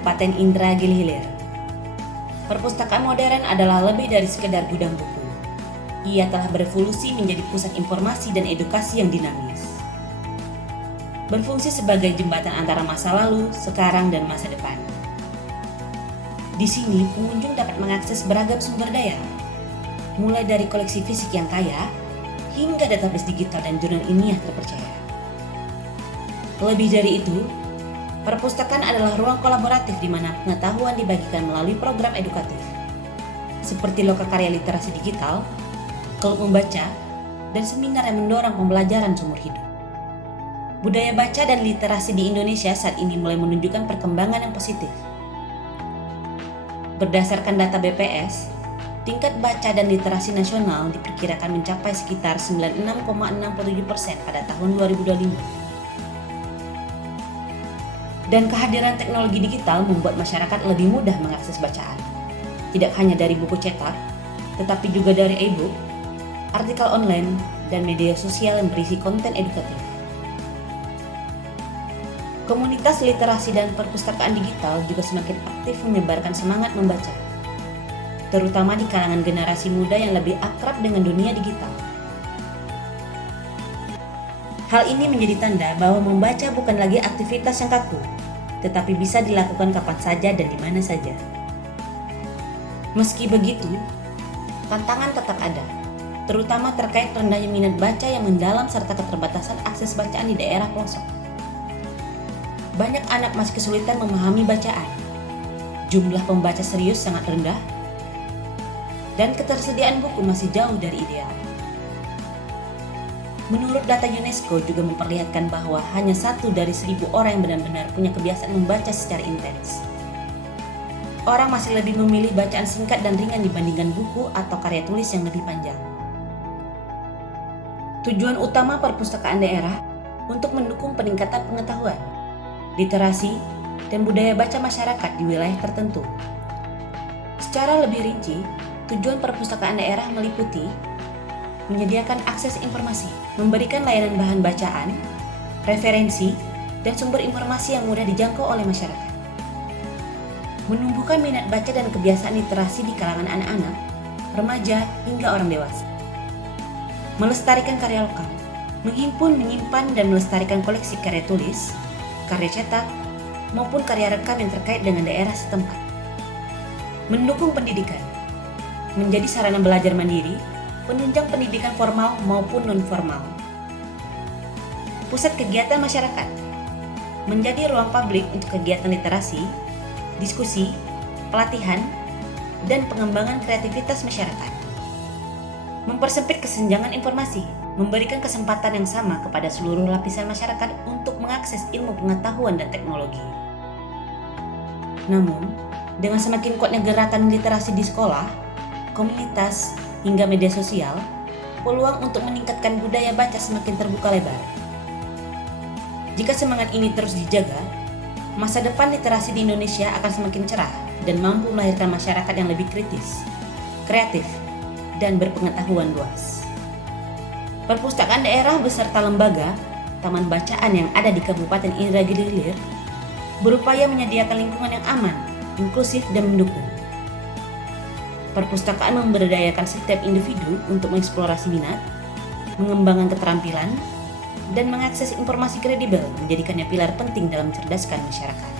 Kabupaten Indragiri Hilir. Perpustakaan modern adalah lebih dari sekedar gudang buku. Ia telah berevolusi menjadi pusat informasi dan edukasi yang dinamis. Berfungsi sebagai jembatan antara masa lalu, sekarang, dan masa depan. Di sini, pengunjung dapat mengakses beragam sumber daya, mulai dari koleksi fisik yang kaya, hingga database digital dan jurnal ilmiah terpercaya. Lebih dari itu, perpustakaan adalah ruang kolaboratif di mana pengetahuan dibagikan melalui program edukatif, seperti lokakarya literasi digital, klub membaca, dan seminar yang mendorong pembelajaran seumur hidup. Budaya baca dan literasi di Indonesia saat ini mulai menunjukkan perkembangan yang positif. Berdasarkan data BPS, tingkat baca dan literasi nasional diperkirakan mencapai sekitar 96,67% pada tahun 2025. Dan kehadiran teknologi digital membuat masyarakat lebih mudah mengakses bacaan. Tidak hanya dari buku cetak, tetapi juga dari e-book, artikel online, dan media sosial yang berisi konten edukatif. Komunitas literasi dan perpustakaan digital juga semakin aktif menyebarkan semangat membaca, terutama di kalangan generasi muda yang lebih akrab dengan dunia digital. Hal ini menjadi tanda bahwa membaca bukan lagi aktivitas yang kaku, tetapi bisa dilakukan kapan saja dan di mana saja. Meski begitu, tantangan tetap ada, terutama terkait rendahnya minat baca yang mendalam serta keterbatasan akses bacaan di daerah pelosok. Banyak anak masih kesulitan memahami bacaan, jumlah pembaca serius sangat rendah, dan ketersediaan buku masih jauh dari ideal. Menurut data UNESCO juga memperlihatkan bahwa hanya 1 dari 1.000 orang yang benar-benar punya kebiasaan membaca secara intens. Orang masih lebih memilih bacaan singkat dan ringan dibandingkan buku atau karya tulis yang lebih panjang. Tujuan utama perpustakaan daerah untuk mendukung peningkatan pengetahuan, literasi, dan budaya baca masyarakat di wilayah tertentu. Secara lebih rinci, tujuan perpustakaan daerah meliputi menyediakan akses informasi, memberikan layanan bahan bacaan, referensi, dan sumber informasi yang mudah dijangkau oleh masyarakat. Menumbuhkan minat baca dan kebiasaan literasi di kalangan anak-anak, remaja, hingga orang dewasa. Melestarikan karya lokal, menghimpun, menyimpan, dan melestarikan koleksi karya tulis, karya cetak, maupun karya rekam yang terkait dengan daerah setempat. Mendukung pendidikan, menjadi sarana belajar mandiri, penunjang pendidikan formal maupun non-formal. Pusat kegiatan masyarakat, menjadi ruang publik untuk kegiatan literasi, diskusi, pelatihan, dan pengembangan kreativitas masyarakat. Mempersempit kesenjangan informasi, memberikan kesempatan yang sama kepada seluruh lapisan masyarakat untuk mengakses ilmu pengetahuan dan teknologi. Namun, dengan semakin kuatnya gerakan literasi di sekolah, komunitas, hingga media sosial, peluang untuk meningkatkan budaya baca semakin terbuka lebar. Jika semangat ini terus dijaga, masa depan literasi di Indonesia akan semakin cerah dan mampu melahirkan masyarakat yang lebih kritis, kreatif, dan berpengetahuan luas. Perpustakaan daerah beserta lembaga, taman bacaan yang ada di Kabupaten Indragiri Hilir berupaya menyediakan lingkungan yang aman, inklusif, dan mendukung. Perpustakaan memberdayakan setiap individu untuk mengeksplorasi minat, mengembangkan keterampilan, dan mengakses informasi kredibel, menjadikannya pilar penting dalam mencerdaskan masyarakat.